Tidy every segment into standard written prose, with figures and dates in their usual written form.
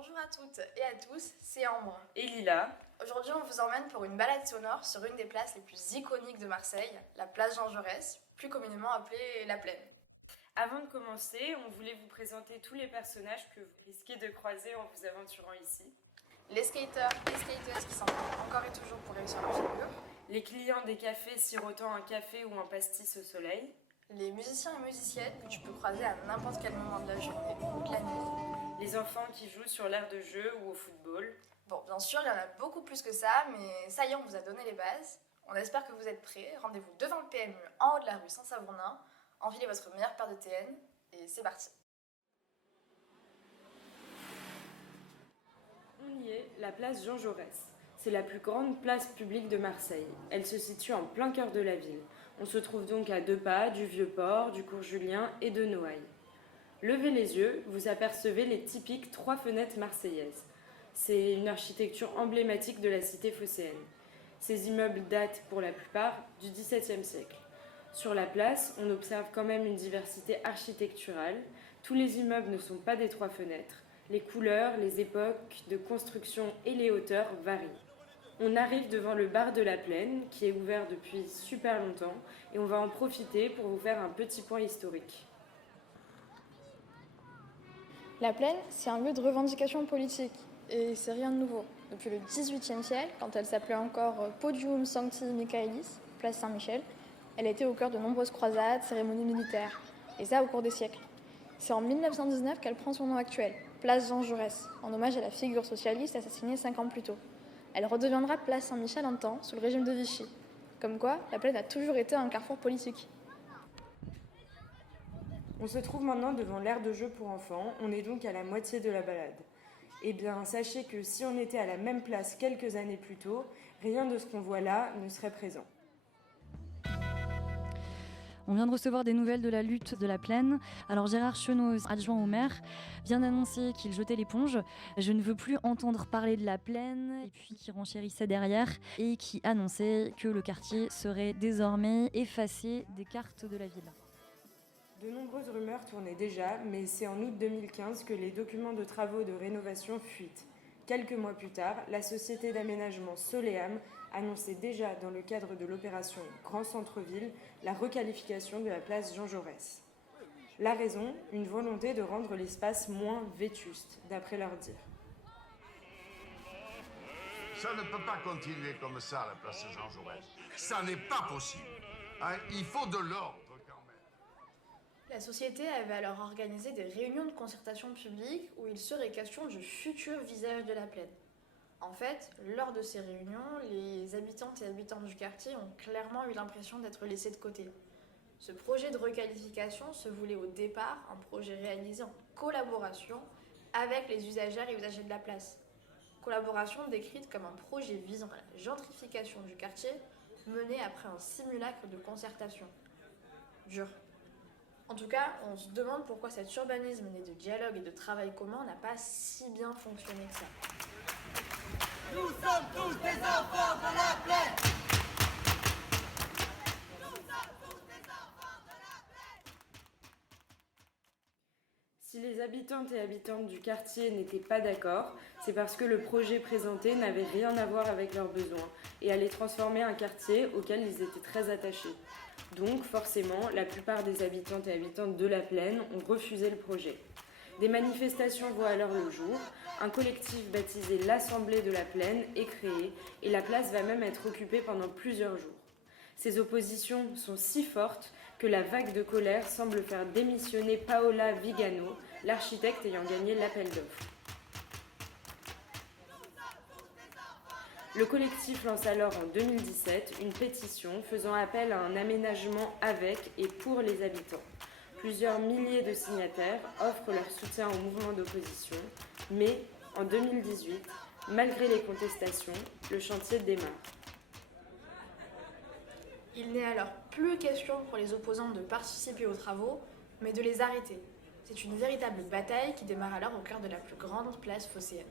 Bonjour à toutes et à tous, c'est Ambre. Et Lila. Aujourd'hui, on vous emmène pour une balade sonore sur une des places les plus iconiques de Marseille, la place Jean Jaurès, plus communément appelée la Plaine. Avant de commencer, on voulait vous présenter tous les personnages que vous risquez de croiser en vous aventurant ici. Les skateurs et skateuses qui s'entraînent encore et toujours pour réussir leur figure. Les clients des cafés sirotant un café ou un pastis au soleil. Les musiciens et musiciennes que tu peux croiser à n'importe quel moment de la journée ou de la nuit. Les enfants qui jouent sur l'aire de jeu ou au football. Bon, bien sûr, il y en a beaucoup plus que ça, mais ça y est, on vous a donné les bases. On espère que vous êtes prêts. Rendez-vous devant le PMU en haut de la rue Saint-Savornin. Enfilez votre meilleure paire de TN et c'est parti. On y est, la place Jean Jaurès. C'est la plus grande place publique de Marseille. Elle se situe en plein cœur de la ville. On se trouve donc à 2 pas du Vieux-Port, du Cours Julien et de Noailles. Levez les yeux, vous apercevez les typiques 3 fenêtres marseillaises. C'est une architecture emblématique de la cité phocéenne. Ces immeubles datent pour la plupart du XVIIe siècle. Sur la place, on observe quand même une diversité architecturale. Tous les immeubles ne sont pas des 3 fenêtres. Les couleurs, les époques de construction et les hauteurs varient. On arrive devant le bar de la Plaine, qui est ouvert depuis super longtemps, et on va en profiter pour vous faire un petit point historique. La Plaine, c'est un lieu de revendication politique, et c'est rien de nouveau. Depuis le XVIIIe siècle, quand elle s'appelait encore Podium Sancti Michaelis, place Saint-Michel, elle a été au cœur de nombreuses croisades, cérémonies militaires, et ça au cours des siècles. C'est en 1919 qu'elle prend son nom actuel, place Jean Jaurès, en hommage à la figure socialiste assassinée 5 ans plus tôt. Elle redeviendra place Saint-Michel un temps, sous le régime de Vichy. Comme quoi, la Plaine a toujours été un carrefour politique. On se trouve maintenant devant l'aire de jeu pour enfants, on est donc à la moitié de la balade. Eh bien, sachez que si on était à la même place quelques années plus tôt, rien de ce qu'on voit là ne serait présent. On vient de recevoir des nouvelles de la lutte de la Plaine. Alors Gérard Chenot, adjoint au maire, vient d'annoncer qu'il jetait l'éponge. Je ne veux plus entendre parler de la Plaine, et puis qui renchérissait derrière et qui annonçait que le quartier serait désormais effacé des cartes de la ville. De nombreuses rumeurs tournaient déjà, mais c'est en août 2015 que les documents de travaux de rénovation fuitent. Quelques mois plus tard, la société d'aménagement Soleam annonçait déjà dans le cadre de l'opération Grand Centre-Ville la requalification de la place Jean Jaurès. La raison, une volonté de rendre l'espace moins vétuste, d'après leur dire. Ça ne peut pas continuer comme ça, la place Jean Jaurès. Ça n'est pas possible. Hein, il faut de l'ordre quand même. La société avait alors organisé des réunions de concertation publique où il serait question du futur visage de la Plaine. En fait, lors de ces réunions, les habitantes et habitants du quartier ont clairement eu l'impression d'être laissés de côté. Ce projet de requalification se voulait au départ un projet réalisé en collaboration avec les usagères et usagers de la place. Collaboration décrite comme un projet visant à la gentrification du quartier mené après un simulacre de concertation. Dur. En tout cas, on se demande pourquoi cet urbanisme né de dialogue et de travail commun n'a pas si bien fonctionné que ça. Nous sommes tous des enfants de la Plaine. Nous sommes tous des enfants de la Plaine. Si les habitantes et habitantes du quartier n'étaient pas d'accord, c'est parce que le projet présenté n'avait rien à voir avec leurs besoins et allait transformer un quartier auquel ils étaient très attachés. Donc, forcément, la plupart des habitantes et habitantes de la Plaine ont refusé le projet. Des manifestations voient alors le jour, un collectif baptisé l'Assemblée de la Plaine est créé et la place va même être occupée pendant plusieurs jours. Ces oppositions sont si fortes que la vague de colère semble faire démissionner Paola Vigano, l'architecte ayant gagné l'appel d'offres. Le collectif lance alors en 2017 une pétition faisant appel à un aménagement avec et pour les habitants. Plusieurs milliers de signataires offrent leur soutien au mouvement d'opposition, mais en 2018, malgré les contestations, le chantier démarre. Il n'est alors plus question pour les opposants de participer aux travaux, mais de les arrêter. C'est une véritable bataille qui démarre alors au cœur de la plus grande place phocéenne.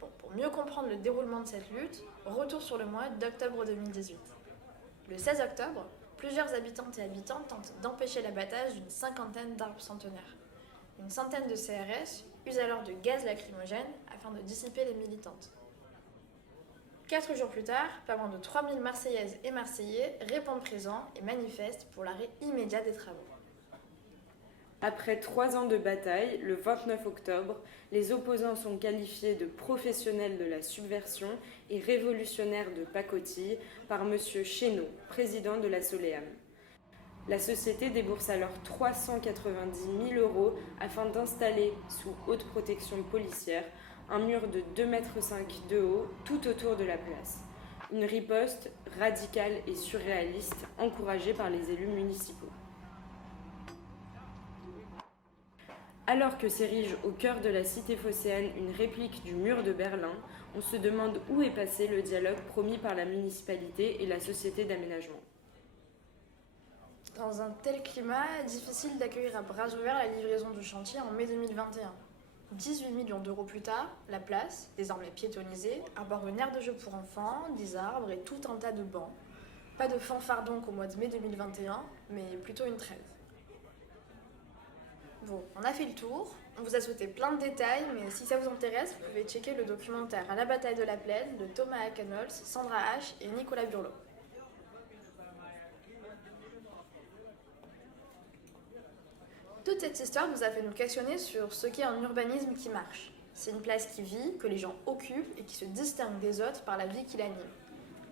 Bon, pour mieux comprendre le déroulement de cette lutte, retour sur le mois d'octobre 2018. Le 16 octobre, plusieurs habitantes et habitants tentent d'empêcher l'abattage d'une 50aine d'arbres centenaires. Une centaine de CRS usent alors de gaz lacrymogène afin de dissiper les militantes. 4 jours plus tard, pas moins de 3000 Marseillaises et Marseillais répondent présents et manifestent pour l'arrêt immédiat des travaux. Après 3 ans de bataille, le 29 octobre, les opposants sont qualifiés de professionnels de la subversion et révolutionnaires de pacotille par M. Chénaud, président de la Soleam. La société débourse alors 390 000 € afin d'installer, sous haute protection policière, un mur de 2,5 m de haut tout autour de la place. Une riposte radicale et surréaliste encouragée par les élus municipaux. Alors que s'érige au cœur de la cité phocéenne une réplique du mur de Berlin, on se demande où est passé le dialogue promis par la municipalité et la société d'aménagement. Dans un tel climat, difficile d'accueillir à bras ouverts la livraison du chantier en mai 2021. 18 millions d'euros plus tard, la place, désormais piétonnisée, arbore une aire de jeu pour enfants, des arbres et tout un tas de bancs. Pas de fanfare donc au mois de mai 2021, mais plutôt une trêve. Bon, on a fait le tour, on vous a souhaité plein de détails, mais si ça vous intéresse, vous pouvez checker le documentaire À la bataille de la Plaine de Thomas Akanols, Sandra H et Nicolas Burlot. Toute cette histoire nous a fait nous questionner sur ce qu'est un urbanisme qui marche. C'est une place qui vit, que les gens occupent et qui se distingue des autres par la vie qui l'anime.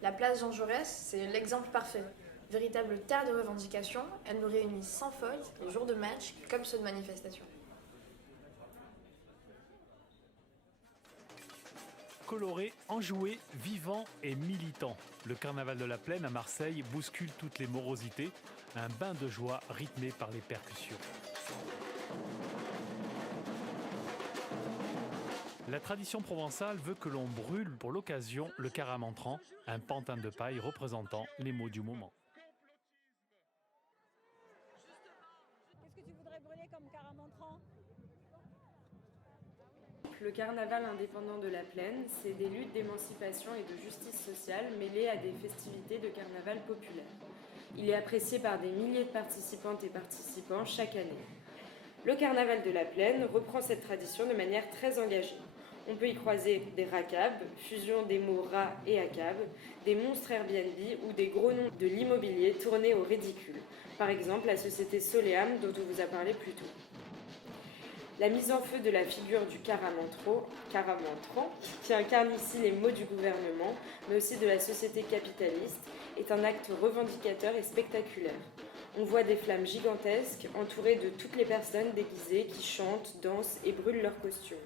La place Jean Jaurès, c'est l'exemple parfait. Véritable terre de revendication, elle nous réunit sans faute les jours de match comme ceux de manifestation. Coloré, enjoué, vivant et militant. Le carnaval de la Plaine à Marseille bouscule toutes les morosités, un bain de joie rythmé par les percussions. La tradition provençale veut que l'on brûle pour l'occasion le caramantrant, un pantin de paille représentant les mots du moment. Qu'est-ce que tu voudrais brûler comme caramantrant ? Le carnaval indépendant de la Plaine, c'est des luttes d'émancipation et de justice sociale mêlées à des festivités de carnaval populaire. Il est apprécié par des milliers de participantes et participants chaque année. Le carnaval de la Plaine reprend cette tradition de manière très engagée. On peut y croiser des racabs, fusion des mots rat et acab, des monstres Airbnb ou des gros noms de l'immobilier tournés au ridicule. Par exemple, la société Soleam dont on vous a parlé plus tôt. La mise en feu de la figure du caramantrant, qui incarne ici les mots du gouvernement, mais aussi de la société capitaliste, est un acte revendicateur et spectaculaire. On voit des flammes gigantesques entourées de toutes les personnes déguisées qui chantent, dansent et brûlent leurs costumes.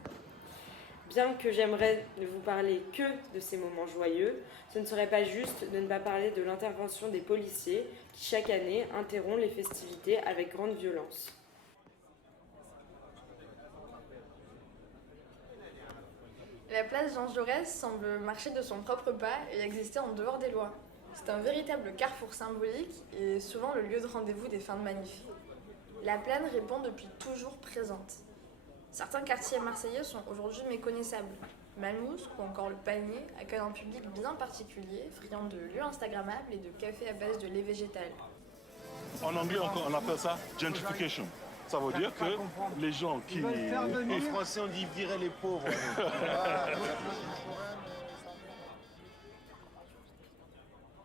Bien que j'aimerais ne vous parler que de ces moments joyeux, ce ne serait pas juste de ne pas parler de l'intervention des policiers qui chaque année interrompt les festivités avec grande violence. La place Jean Jaurès semble marcher de son propre pas et exister en dehors des lois. C'est un véritable carrefour symbolique et souvent le lieu de rendez-vous des fins de manif. La Plaine répond depuis toujours présente. Certains quartiers marseillais sont aujourd'hui méconnaissables. Malmousse ou encore le Panier accueillent un public bien particulier, friand de lieux instagrammables et de cafés à base de lait végétal. En anglais, on appelle ça gentrification. Ça veut dire que les gens qui... En français, on dit virer les pauvres.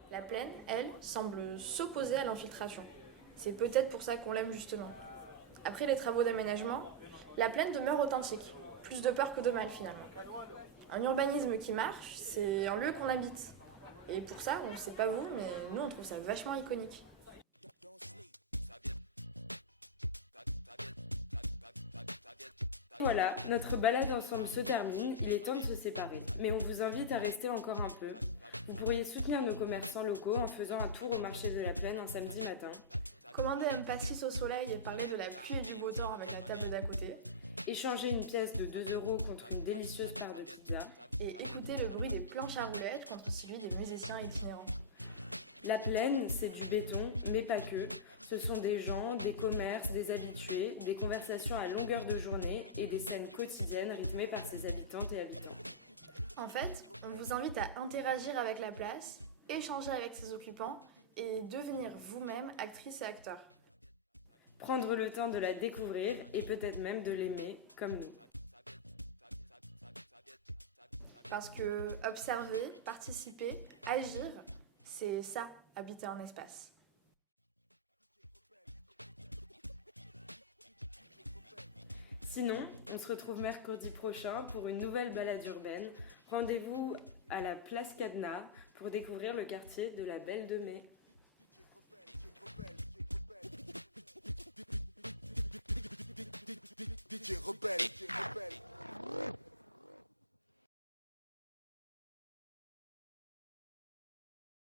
La Plaine, elle, semble s'opposer à l'infiltration. C'est peut-être pour ça qu'on l'aime justement. Après les travaux d'aménagement, la Plaine demeure authentique. Plus de peur que de mal finalement. Un urbanisme qui marche, c'est un lieu qu'on habite. Et pour ça, on ne sait pas vous, mais nous on trouve ça vachement iconique. Voilà, notre balade ensemble se termine, il est temps de se séparer. Mais on vous invite à rester encore un peu. Vous pourriez soutenir nos commerçants locaux en faisant un tour au marché de la Plaine un samedi matin. Commander un pastis au soleil et parler de la pluie et du beau temps avec la table d'à côté. Échanger une pièce de 2 € contre une délicieuse part de pizza. Et écouter le bruit des planches à roulettes contre celui des musiciens itinérants. La Plaine, c'est du béton, mais pas que. Ce sont des gens, des commerces, des habitués, des conversations à longueur de journée et des scènes quotidiennes rythmées par ses habitantes et habitants. En fait, on vous invite à interagir avec la place, échanger avec ses occupants et devenir vous-même actrice et acteur. Prendre le temps de la découvrir et peut-être même de l'aimer comme nous. Parce que observer, participer, agir, c'est ça, habiter un espace. Sinon, on se retrouve mercredi prochain pour une nouvelle balade urbaine. Rendez-vous à la place Cadenas pour découvrir le quartier de la Belle de Mai.